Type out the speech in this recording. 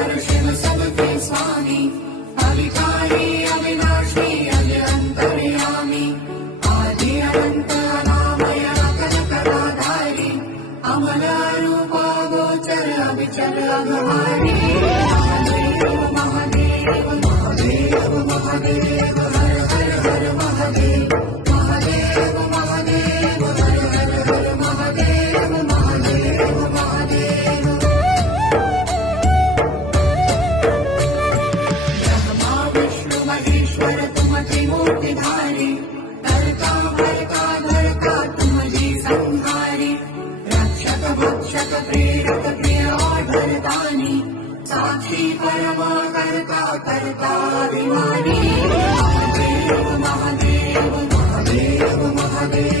शंकर शिव सबके स्वामी, अविकारी अविनाशी अजय अंतर्यामी, आदि अनंत अनामय अकल्प निराधारी, अमर रूप गोचर अविचल अघहारी। महादेव महादेव महादेव महादेव हर हर हर महादेव, महादेव महादेव हर हर हर महादेव, महादेव महादेव। ब्रह्मा विष्णु महेश्वर तुम त्रिमूर्तिधारी, कर्ता भर्ता धर्ता तुम जी संहारी, रक्षक भक्षक प्रेरक प्रिय आढरतानी, साक्षी परमा कर्ता कर्ता अभिमानी। महादेव महादेव महादेव महादेव।